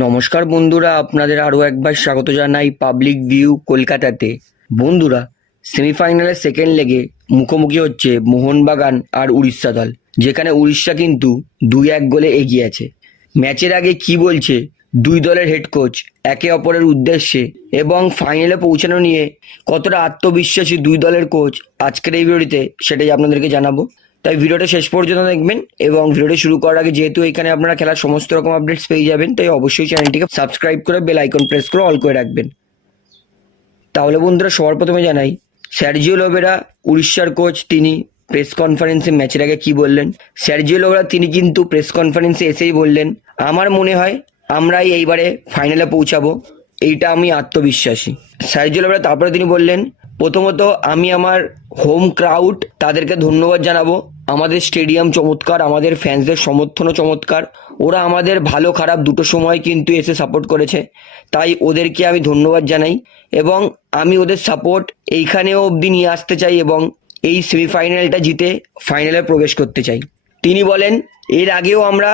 নমস্কার বন্ধুরা, আপনাদের আরও একবার স্বাগত জানাই পাবলিক ভিউ কলকাতাতে। বন্ধুরা সেমিফাইনালের সেকেন্ড লেগে মুখোমুখি হচ্ছে মোহনবাগান আর উড়িষ্যা দল, যেখানে উড়িষ্যা কিন্তু দুই এক গোলে এগিয়ে আছে। ম্যাচের আগে কি বলছে? দুই দলের হেড কোচ একে অপরের উদ্দেশ্যে এবং ফাইনালে পৌঁছানো নিয়ে কতটা আত্মবিশ্বাসী দুই দলের কোচ আজকের এই ভিডিওটিতে সেটাই আপনাদেরকে জানাব। তাই ভিডিওটা শেষ পর্যন্ত দেখবেন এবং ভিডিওটি শুরু করার আগে যেহেতু এখানে আপনারা খেলার সমস্ত রকম আপডেটস পেয়ে যাবেন, তাই অবশ্যই চ্যানেলটিকে সাবস্ক্রাইব করে বেল আইকন প্রেস করে অল করে রাখবেন। তাহলে বন্ধুরা, সবার প্রথমে জানাই স্যারজিও লোবেরা উড়িষ্যার কোচ তিনি প্রেস কনফারেন্সে ম্যাচের আগে কি বললেন? স্যারজিও লোবেরা তিনি কিন্তু প্রেস কনফারেন্সে এসেই বললেন, আমার মনে হয় আমরাই এইবারে ফাইনালে পৌঁছাবো। এইটা আমি আত্মবিশ্বাসী। স্যারজিও লোবেরা তারপরে তিনি বললেন, প্রথমত আমি আমার হোম ক্রাউড তাদেরকে ধন্যবাদ জানাব। আমাদের স্টেডিয়াম চমৎকার, আমাদের ফ্যান্সদের সমর্থনও চমৎকার। ওরা আমাদের ভালো খারাপ দুটো সময় কিন্তু এসে সাপোর্ট করেছে। তাই ওদেরকে আমি ধন্যবাদ জানাই এবং আমি ওদের সাপোর্ট এইখানেও অবধি নিয়ে আসতে চাই এবং এই সেমিফাইনালটা জিতে ফাইনালে প্রবেশ করতে চাই। তিনি বলেন, এর আগেও আমরা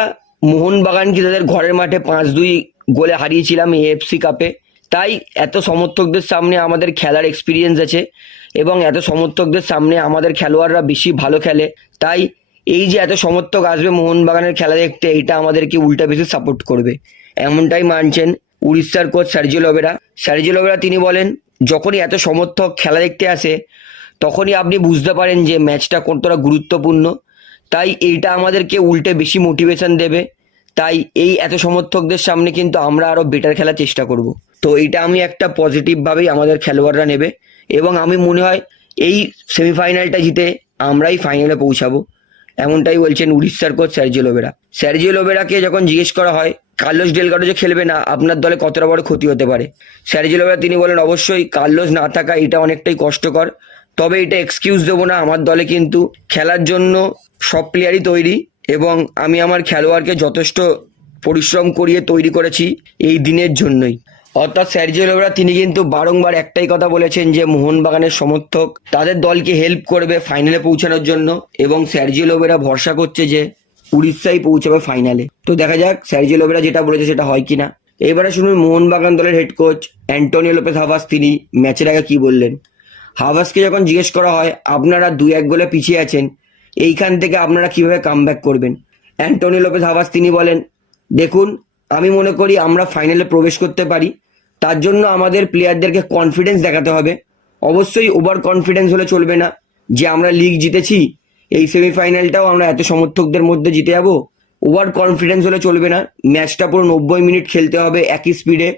মোহনবাগানকে তাদের ঘরের মাঠে পাঁচ দুই গোলে হারিয়েছিলাম এএফসি কাপে তাই এত সমর্থকদের সামনে আমাদের খেলার এক্সপিরিয়েন্স আছে। এবং এত সমর্থকদের সামনে আমাদের খেলোয়াড়রা বেশি ভালো খেলে। তাই এই যে এত সমর্থক আসবে মোহনবাগানের খেলা দেখতে, এইটা আমাদেরকে উল্টা বেশি সাপোর্ট করবে। এমনটাই মানছেন উড়িষ্যার coach Sergio Lobera Sergio Lobera তিনি বলেন, যখনই এত সমর্থক খেলা দেখতে আসে, তখনই আপনি বুঝতে পারেন যে ম্যাচটা কতটা গুরুত্বপূর্ণ। তাই এইটা আমাদেরকে উল্টে বেশি মোটিভেশন দেবে। তাই এই এত সমর্থকদের সামনে কিন্তু আমরা আরও বেটার খেলার চেষ্টা করব। তো এইটা আমি একটা পজিটিভভাবেই আমাদের খেলোয়াড়রা নেবে। এবং আমি মনে হয় এই সেমিফাইনালটা জিতে আমরাই ফাইনালে পৌঁছাবো। এমনটাই বলছেন উড়িষ্যার কোচ স্যারজিও লোবেরা স্যারজিও লোবেরাকে যখন জিজ্ঞেস করা হয়, কার্লোস ডেলগাডো যে খেলবে না, আপনার দলে কতটা বড় ক্ষতি হতে পারে? স্যারজিও লোবেরা তিনি বলেন, অবশ্যই কার্লোস না থাকা এটা অনেকটাই কষ্টকর। তবে এটা এক্সকিউজ দেবো না, আমার দলে কিন্তু খেলার জন্য সব প্লেয়ারই তৈরি এবং আমি আমার খেলোয়াড়কে যথেষ্ট পরিশ্রম করিয়ে তৈরি করেছি এই দিনের জন্যই। অর্থাৎ স্যারজিও লোবেরা তিনি কিন্তু বারংবার একটাই কথা বলেছেন যে, মোহনবাগানের সমর্থক তাদের দলকে হেল্প করবে ফাইনালে পৌঁছানোর জন্য এবং স্যারজিও লোবেরা ভরসা করছে যে উড়িষ্যাই পৌঁছাবে ফাইনালে তো দেখা যাক স্যারজিও লোবেরা যেটা বলেছে সেটা হয় কিনা। এবারে শুনুন, মোহনবাগান দলের head coach Antonio Lopez Habas, তিনি ম্যাচের আগে কি বললেন? হাভাসকে যখন জিজ্ঞেস করা হয়, আপনারা দুই এক গোলে পিছিয়ে আছেন, এইখান থেকে আপনারা কীভাবে কাম করবেন? অ্যান্টোনিও লোপেস হাভাস, তিনি বলেন, দেখুন, আমি মনে করি আমরা ফাইনালে প্রবেশ করতে পারি তার জন্য আমাদের প্লেয়ারদেরকে কনফিডেন্স দেখাতে হবে। অবশ্যই ওভার কনফিডেন্স হলে চলবে না। যে আমরা লিগ জিতেছি, এই সেমিফাইনালটাও আমরা এত সমর্থকদের মধ্যে জিতে যাব ওভার কনফিডেন্স হলে চলবে না। ম্যাচটা পুরো নব্বই মিনিট খেলতে হবে একই স্পিডে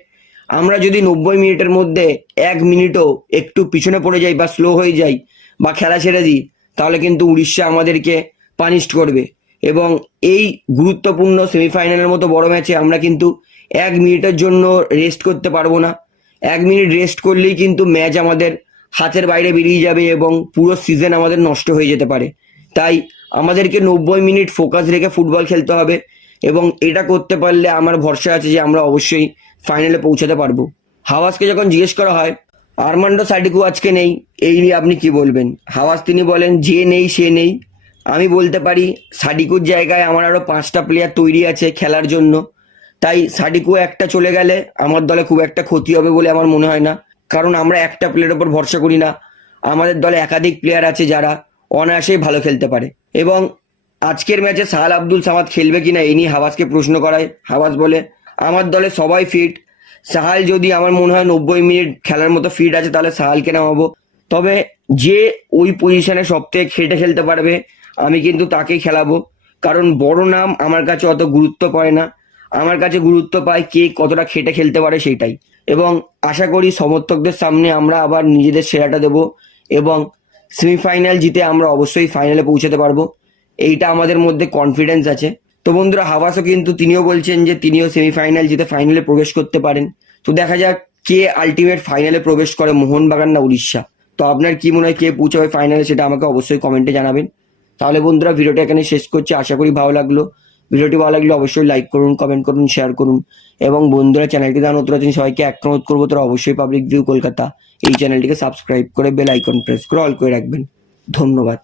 আমরা যদি নব্বই মিনিটের মধ্যে এক মিনিটও একটু পিছনে পড়ে যাই বা স্লো হয়ে যাই বা খেলা ছেড়ে দিই, তাহলে কিন্তু উড়িষ্যা আমাদেরকে পানিশড করবে। এবং এই গুরুত্বপূর্ণ সেমিফাইনালের মতো বড় ম্যাচে আমরা কিন্তু এক মিনিটের জন্য রেস্ট করতে পারব না। এক মিনিট রেস্ট করলেই কিন্তু ম্যাচ আমাদের হাতের বাইরে বেরিয়ে যাবে এবং পুরো সিজন আমাদের নষ্ট হয়ে যেতে পারে। তাই আমাদেরকে নব্বই মিনিট ফোকাস রেখে ফুটবল খেলতে হবে এবং এটা করতে পারলে আমার ভরসা আছে যে আমরা অবশ্যই ফাইনালে পৌঁছাতে পারব। হাওয়াজকে যখন জিজ্ঞেস করা হয়, আরমান্ডো সাইডিকু আজকে নেই? এই নিয়ে আপনি কি বলবেন? হাওয়াস তিনি বলেন, যে নেই, সে নেই। আমি বলতে পারি সাডিকুর জায়গায় আমার আরও পাঁচটা প্লেয়ার তৈরি আছে খেলার জন্য। তাই সাডিকু একটা চলে গেলে আমার দলে খুব একটা ক্ষতি হবে বলে আমার মনে হয় না। কারণ আমরা একটা প্লেয়ারের উপর ভরসা করি না। আমাদের দলে একাধিক প্লেয়ার আছে যারা অনায়াসেই ভালো খেলতে পারে। এবং আজকের ম্যাচে সাহাল আব্দুল সামাদ খেলবে কিনা এই নিয়ে হাওয়াজকে প্রশ্ন করায়। হাওয়াজ বলে, আমার দলে সবাই ফিট সাহাল যদি আমার মনে হয় নব্বই মিনিট খেলার মতো ফিট আছে তাহলে সাহালকে নামাবো। তবে যে ওই পজিশনে সব থেকে খেটে খেলতে পারবে, আমি কিন্তু তাকেই খেলাবো। কারণ বড় নাম আমার কাছে অত গুরুত্ব পায় না। আমার কাছে গুরুত্ব পায় কে কতটা খেটে খেলতে পারে সেটাই এবং আশা করি সমর্থকদের সামনে আমরা আবার নিজেদের সেরাটা দেব এবং সেমিফাইনাল জিতে আমরা অবশ্যই ফাইনালে পৌঁছাতে পারব। এইটা আমাদের মধ্যে কনফিডেন্স আছে। তো বন্ধুরা হাওয়াসও কিন্তু তিনিও বলছেন যে তিনিও সেমিফাইনাল জিতে ফাইনালে প্রবেশ করতে পারেন। তো দেখা যাক কে আলটিমেট ফাইনালে প্রবেশ করে মোহনবাগান না উড়িষ্যা। তো আপনার কি মনে হয় কে পৌঁছাবে ফাইনালে সেটা আমাকে অবশ্যই কমেন্টে জানাবেন। তাহলে বন্ধুরা, ভিডিওটা এখানে শেষ করছি। আশা করি ভালো লাগল। ভিডিওটি ভালো লাগলে অবশ্যই লাইক করুন কমেন্ট করুন শেয়ার করুন। এবং বন্ধুরা চ্যানেলটি দান নতুন আছেন, সবাইকে এক করব, তোরা অবশ্যই পাবলিক ভিউ কলকাতা। এই চ্যানেলটিকে সাবস্ক্রাইব করে বেল আইকন প্রেস করে অল করে রাখবেন। ধন্যবাদ।